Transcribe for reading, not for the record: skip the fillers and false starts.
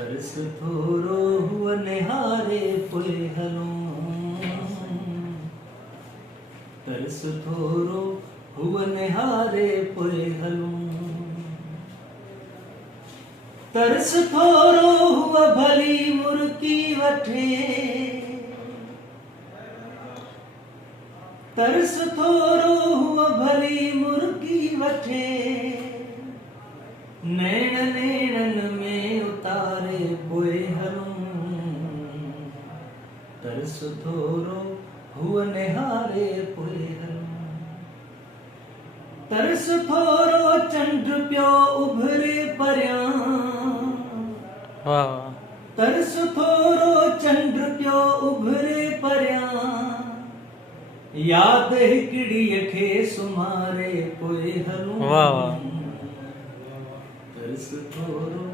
तरस थोरो हुअ निहारे पोइ हलूं, तरस थोरो हुअ निहारे पोइ हलूं, तरस थोरो हुअ भली मुर्की वठे, तरस थोरो हुअ भली मुर्की वठे, नैण नैणन में उतारे पोइ हलूं, तरस थोरो हुअ निहारे पोइ हलूं, तरस थोरो चंड पियो उभरे परियां, तरस थोरो चंड पियो उभरे परियां, याद हिकिड़ीअ खे सुमारे पोइ हलूं, तरस थोरो